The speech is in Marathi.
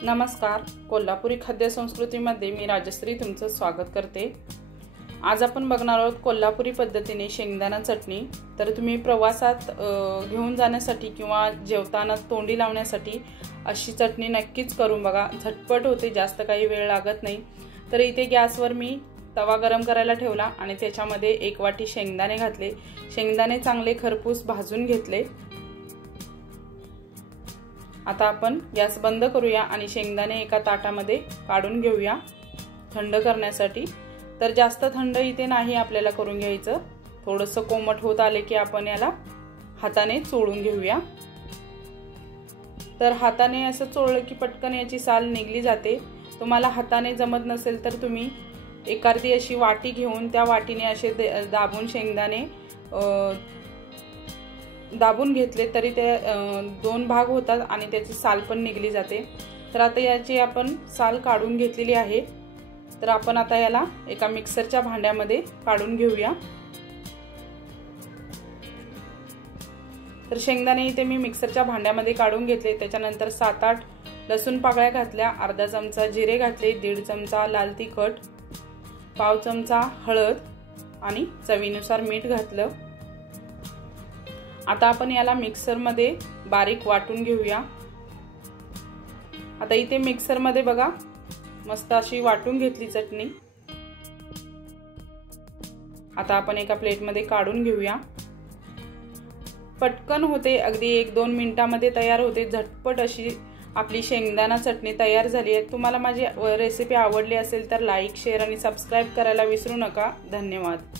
नमस्कार, कोल्हापुरी खाद्य संस्कृतीमध्ये मी राजश्री तुमचं स्वागत करते। आज आपण बघणार आहोत कोल्हापुरी पद्धतीने शेंगदाणा चटणी। तर तुम्ही प्रवासात घेऊन जाण्यासाठी किंवा जेवताना तोंडी लावण्यासाठी अशी चटणी नक्कीच करून बघा। झटपट होते, जास्त काही वेळ लागत नाही। तर इथे गॅसवर मी तवा गरम करायला ठेवला आणि त्याच्यामध्ये 1 वाटी शेंगदाणे घातले। शेंगदाणे चांगले खरपूस भाजून घेतले। आता आपण गॅस बंद करूया आणि शेंगदाणे एका ताटामध्ये काढून घेऊया थंड करण्यासाठी। तर जास्त थंड इथे नाही आपल्याला करून घ्यायचं, थोडंसं कोमट होत आले की आपण याला हाताने चोळून घेऊया। तर हाताने असं चोळलं की पटकन याची साल निघली जाते। तुम्हाला हाताने जमत नसेल तर तुम्ही एखादी अशी वाटी घेऊन त्या वाटीने असे दाबून शेंगदाणे दाबून घेतले तरी ते 2 भाग होतात आणि त्याची साल पण निघली जाते। तर आता याची आपण साल काढून घेतलेली आहे। तर आपण आता याला एका मिक्सरच्या भांड्यामध्ये काढून घेऊया। तर शेंगदाणे इथे मी मिक्सरच्या भांड्यामध्ये काढून घेतले। त्याच्यानंतर 7-8 लसूण पाकळ्या घातल्या, अर्धा चमचा जिरे घातले, 1.5 चमचा लाल तिखट, पाव चमचा हळद आणि चवीनुसार मीठ घातलं। आता आपण याला मिक्सर मध्ये बारीक वाटून घेऊया। आता इथे मिक्सर मध्ये बघा मस्त अशी वाटून घेतली चटणी। आता आपण एका प्लेट मध्ये काढून घेऊया। पटकन होते, अगदी 1-2 मिनिटांमध्ये तयार होते। झटपट अशी आपली शेंगदाणा चटणी तयार झाली आहे। तुम्हाला माझी रेसिपी आवडली असेल तर लाईक, शेअर आणि सबस्क्राइब करायला विसरू नका। धन्यवाद।